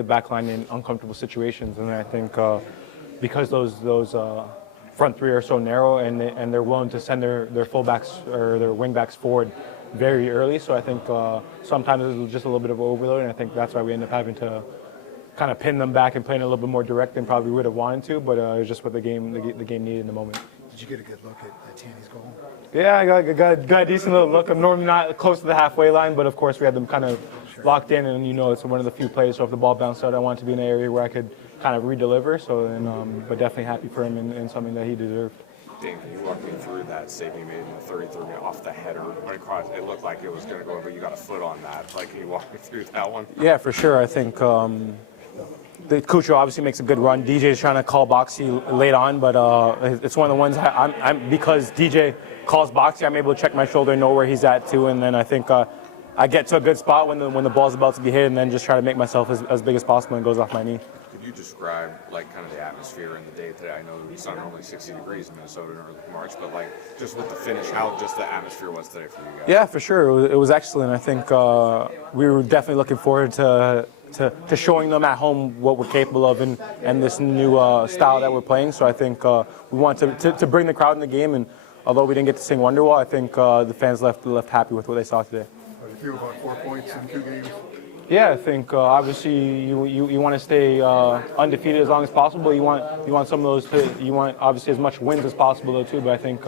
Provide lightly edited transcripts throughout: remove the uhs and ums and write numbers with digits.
the back line in uncomfortable situations. And I think because those front three are so narrow and they're willing to send their fullbacks or their wingbacks forward very early. So I think sometimes it was just a little bit of overload, and I think that's why we end up having to kind of pin them back and playing a little bit more direct than probably would have wanted to. But it was just what the game needed in the moment. Did you get a good look at Tanny's goal? Yeah, I got a decent little look. I'm normally not close to the halfway line, but of course we had them kind of locked in, and it's one of the few plays. So if the ball bounced out, I wanted to be in an area where I could kind of redeliver. So, but definitely happy for him and something that he deserved. Dayne, can you walk me through that save you made in the 33rd minute off the header? It looked like it was going to go, but you got a foot on that. Like, can you walk me through that one? Yeah, for sure. I think the Cucho obviously makes a good run. DJ's trying to call Boxy late on, but it's one of the ones because DJ calls Boxy, I'm able to check my shoulder and know where he's at too. And then I think I get to a good spot when the ball's about to be hit, and then just try to make myself as big as possible and goes off my knee. Could you describe like kind of the atmosphere in the day today? I know it's not normally 60 degrees in Minnesota in early March, but like just with the finish, how just the atmosphere was today for you guys? Yeah, for sure. It was excellent. I think we were definitely looking forward to showing them at home what we're capable of and this new style that we're playing. So I think we want to bring the crowd in the game, and although we didn't get to sing Wonderwall, I think the fans left happy with what they saw today. How do you feel about 4 points in 2 games? Yeah, I think obviously you want to stay undefeated as long as possible. You want some of those. You want obviously as much wins as possible though too. But I think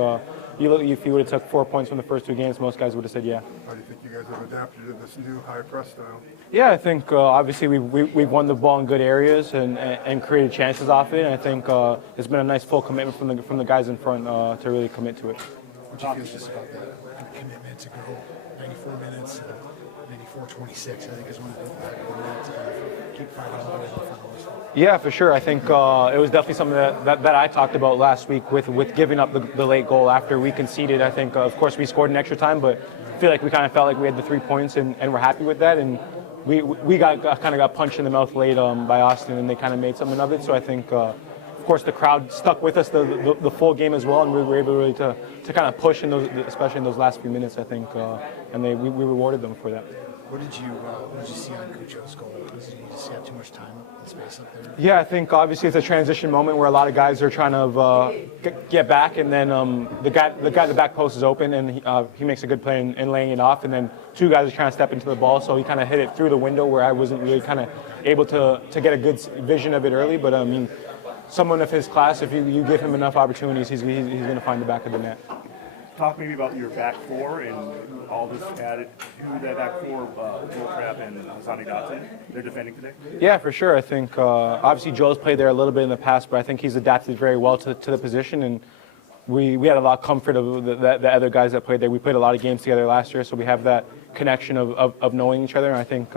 if you would have took 4 points from the first 2 games, most guys would have said yeah. How do you think you guys have adapted to this new high press style? Yeah, I think obviously we've won the ball in good areas and created chances off it. And I think it's been a nice full commitment from the guys in front to really commit to it. What do you feel just about the commitment to go 94 minutes, 94-26? I think is one of the factors to keep fighting all the way in front of us. Yeah, for sure. I think it was definitely something that I talked about last week with giving up the late goal after we conceded. I think, of course, we scored in extra time, but I feel like we kind of felt like we had the 3 points and we're happy with that. And we kind of got punched in the mouth late by Austin, and they kind of made something of it. So I think, of course, the crowd stuck with us the full game as well, and we were able really to kind of push in those, especially in those last few minutes. I think, and we rewarded them for that. What did you see on Cucho's goal? Did you just have too much time and space up there? Yeah, I think obviously it's a transition moment where a lot of guys are trying to get back, and then the guy at the back post is open, and he makes a good play in laying it off, and then 2 guys are trying to step into the ball, so he kind of hit it through the window where I wasn't really kind of able to get a good vision of it early. But I mean, someone of his class, if you give him enough opportunities, he's going to find the back of the net. Talk maybe about your back four and all this added to that back four, Joel Trapp and Sonny Dotson. They're defending today? Yeah, for sure. I think obviously Joel's played there a little bit in the past, but I think he's adapted very well to the position, and we had a lot of comfort of the other guys that played there. We played a lot of games together last year, so we have that connection of knowing each other, and I think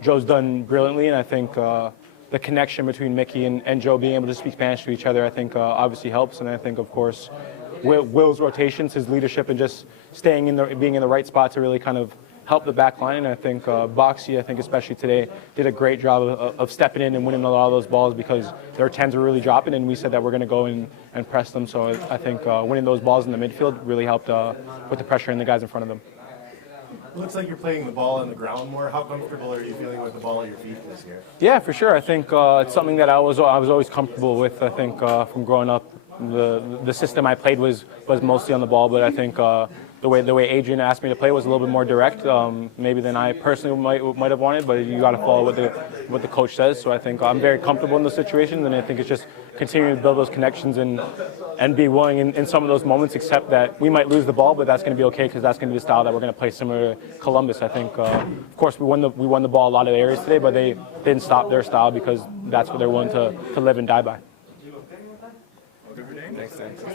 Joe's done brilliantly, and I think the connection between Mickey and Joe being able to speak Spanish to each other, I think obviously helps, and I think, of course, Will's rotations, his leadership, and just being in the right spot to really kind of help the back line. And I think Boxy, I think especially today, did a great job of stepping in and winning a lot of those balls because their 10s were really dropping, and we said that we're going to go in and press them. So I think winning those balls in the midfield really helped put the pressure on the guys in front of them. It looks like you're playing the ball on the ground more. How comfortable are you feeling with the ball at your feet this year? Yeah, for sure. I think it's something that I was always comfortable with. I think from growing up, the system I played was mostly on the ball, but I think the way Adrian asked me to play was a little bit more direct, maybe than I personally might have wanted. But you got to follow what the coach says. So I think I'm very comfortable in those situations, and I think it's just continuing to build those connections and be willing in some of those moments. Accept that we might lose the ball, but that's going to be okay because that's going to be the style that we're going to play similar to Columbus. I think, of course, we won the ball a lot of areas today, but they didn't stop their style because that's what they're willing to live and die by. Thanks.